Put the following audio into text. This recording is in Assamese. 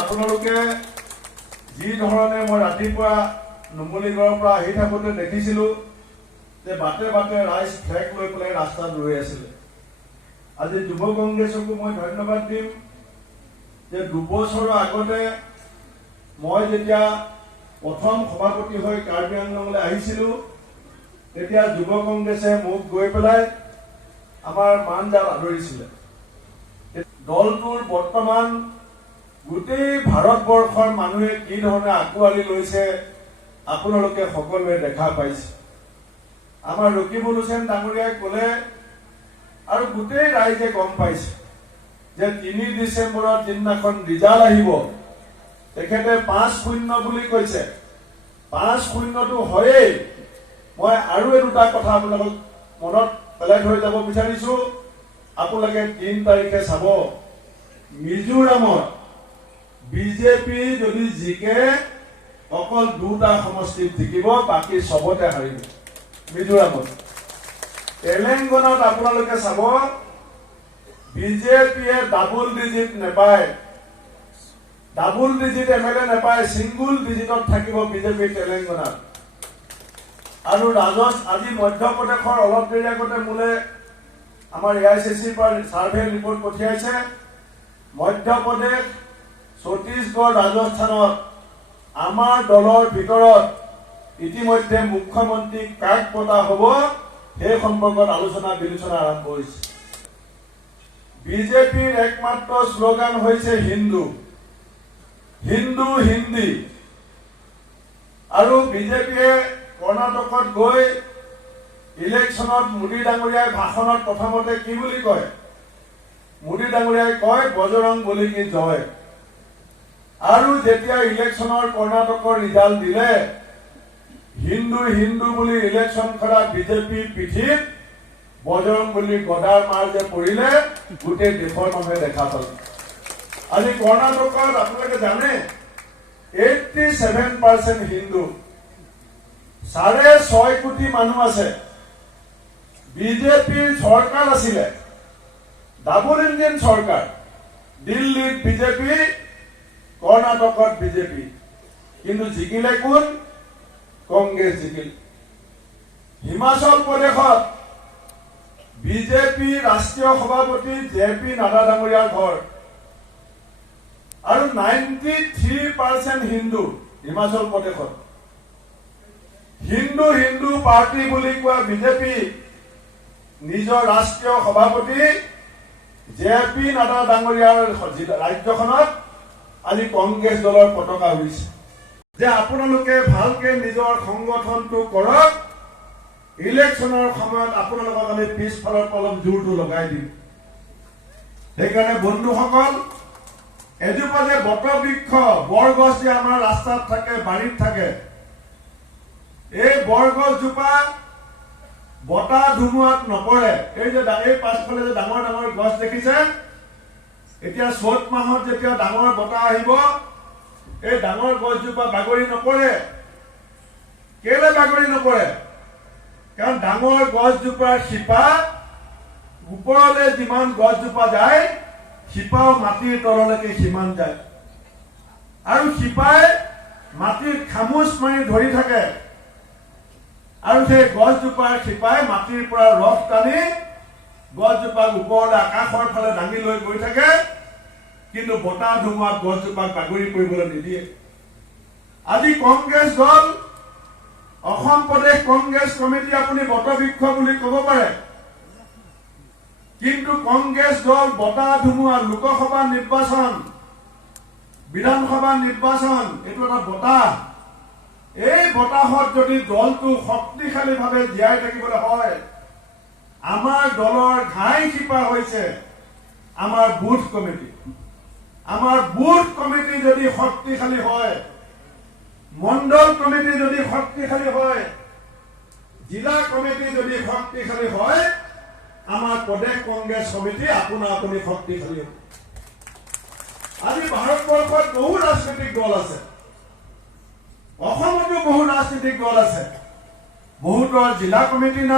আপোনালোকে যি ধৰণে মই ৰাতিপুৱা নুমলীগড়ৰ পৰা আহি থাকোঁতে দেখিছিলোঁ যে বাটে বাটে ৰাইজ ফ্লেগ লৈ পেলাই ৰাস্তাত ৰৈ আছিলে। আজি যুৱ কংগ্ৰেছকো মই ধন্যবাদ দিম যে 2 বছৰৰ আগতে মই যেতিয়া প্ৰথম সভাপতি হৈ কাৰ্বি আংলঙলৈ আহিছিলোঁ তেতিয়া যুৱ কংগ্ৰেছে মোক গৈ পেলাই আমাৰ মানজাল আদৰিছিলে। দলটোৰ বৰ্তমান গোটেই ভাৰতবৰ্ষৰ মানুহে কি ধৰণে আঁকোৱালি লৈছে আপোনালোকে সকলোৱে দেখা পাইছে। আমাৰ ৰকিবুল হুছেইন ডাঙৰীয়াই ক'লে আৰু গোটেই ৰাইজে গম পাইছে যে 3 ডিচেম্বৰৰ দিনাখন ৰিজাল্ট আহিব। তেখেতে 5-0 বুলি কৈছে। 5-0টো হয়েই। মই আৰু দুটা কথা আপোনালোকক মনত পেলাই থৈ যাব বিচাৰিছো। আপোনালোকে 3 তাৰিখে চাব মিজোৰামত বিজেপি যদি জিকে অকল 2টা সমষ্টিত জিকিব, বাকী সবতে হাৰিব মিজোৰামত। তেলেংগানাত আপোনালোকে চাব বিজেপিয়ে ডাবল ডিজিট নেপায়, ডাবল ডিজিট এমএলএ নেপায়, সিংগুল ডিজিটত থাকিব বিজেপি তেলেংগানাত। আৰু আজি মধ্যপ্ৰদেশৰ অলপ দেৰি আগতে মোলে আমাৰ AICCৰ পৰা সাৰ্ভে ৰিপৰ্ট পঠিয়াইছে। মধ্যপ্ৰদেশ, ছত্তীশগড়, ৰাজস্থানত আমাৰ দলৰ ভিতৰত ইতিমধ্যে মুখ্যমন্ত্ৰী কাক পতা হ'ব সেই সম্পৰ্কত আলোচনা বিলোচনা আৰম্ভ হৈছে। বিজেপিৰ একমাত্ৰ শ্লোগান হৈছে হিন্দু, হিন্দু হিন্দী। আৰু বিজেপিয়ে কৰ্ণাটকত গৈ ইলেকশ্যনত মোদী ডাঙৰীয়াই ভাষণত প্ৰথমতে কি বুলি কয়? মোদী ডাঙৰীয়াই কয় বজৰং বলি কি জয়। আৰু যেতিয়া ইলেকশ্যনৰ কৰ্ণাটকৰ ৰিজাল্ট দিলে হিন্দু হিন্দু বুলি ইলেকশ্যন কৰা বিজেপিৰ পিঠিত বজৰং বলি গদাৰ মাৰ যে পৰিলে গোটেই দেশৰ মানুহে দেখা পালে। আজি কৰ্ণাটকত আপোনালোকে জানে 87% হিন্দু, 6.5 কোটি মানুহ আছে। বিজেপিৰ চৰকাৰ আছিলে, ডাবল ইঞ্জিন চৰকাৰ। দিল্লীত বিজেপি, কৰ্ণাটকত বিজেপি, কিন্তু জিকিলে কোন? কংগ্ৰেছ জিকিল। হিমাচল প্ৰদেশত বিজেপি ৰাষ্ট্ৰীয় সভাপতি JP নাড্ডা ডাঙৰীয়াৰ ঘৰ আৰু 93% হিন্দু হিমাচল প্ৰদেশত। হিন্দু হিন্দু পাৰ্টি বুলি কোৱা বিজেপি নিজৰ ৰাষ্ট্ৰীয় সভাপতি JP নাড্ডা ডাঙৰীয়াৰ ৰাজ্যখনত আজি কংগ্ৰেছ দলৰ পতাকা উৰিছে। যে আপোনালোকে ভালকে নিজৰ সংগঠনটো কৰক, ইলেকশ্যনৰ সময়ত আপোনালোকক আমি পিছফালৰ অলপ জোৰটো লগাই দিম। সেইকাৰণে বন্ধুসকল, এজোপা যে বটবৃক্ষ বৰগছ যে আমাৰ ৰাস্তাত থাকে, বাৰীত থাকে, এই বৰগছজোপা বতাহ ধুমুহাত নপৰে। এই যে এই পাছফালে যে ডাঙৰ ডাঙৰ গছ দেখিছে, এতিয়া চ'ত মাহত যেতিয়া ডাঙৰ বতাহ আহিব এই ডাঙৰ গছজোপা বাগৰি নপৰে। কেলে বাগৰি নপৰে? কাৰণ ডাঙৰ গছজোপাৰ শিপা ওপৰলৈ যিমান গছজোপা যায় শিপাও মাটিৰ তললৈকে সিমান যায়, আৰু শিপাই মাটিত খামুচ মাৰি ধৰি থাকে। আৰু সেই গছজোপাৰ শিপাই মাটিৰ পৰা ৰস টানি গছজোপাক ওপৰলৈ আকাশৰ ফালে দাঙি লৈ গৈ থাকে, কিন্তু বতাহ ধুমুহাত গছজোপাক বাগৰি পৰিবলৈ নিদিয়ে। আজি কংগ্ৰেছ দল, অসম প্ৰদেশ কংগ্ৰেছ কমিটি আপুনি বটবৃক্ষ বুলি ক'ব পাৰে, কিন্তু কংগ্ৰেছ দল বতাহ ধুমুহা, লোকসভা নিৰ্বাচন, বিধানসভা নিৰ্বাচন, এইটো এটা বতাহ। এই বতাহত যদি দলটো শক্তিশালীভাৱে জীয়াই থাকিবলৈ হয়, আমাৰ দলৰ ঘাই শিপা হৈছে আমাৰ বুথ কমিটি। আমাৰ বুথ কমিটি যদি শক্তিশালী হয়, মণ্ডল কমিটি যদি শক্তিশালী হয়, জিলা কমিটি যদি শক্তিশালী হয়, আমাৰ প্ৰদেশ কংগ্ৰেছ কমিটি আপোনা আপুনি শক্তিশালী হ'ব। আজি ভাৰতবৰ্ষত বহু ৰাজনৈতিক দল আছে, অসমতো বহু ৰাজনৈতিক দল আছে, বহুতৰ জিলা কমিটি নাই।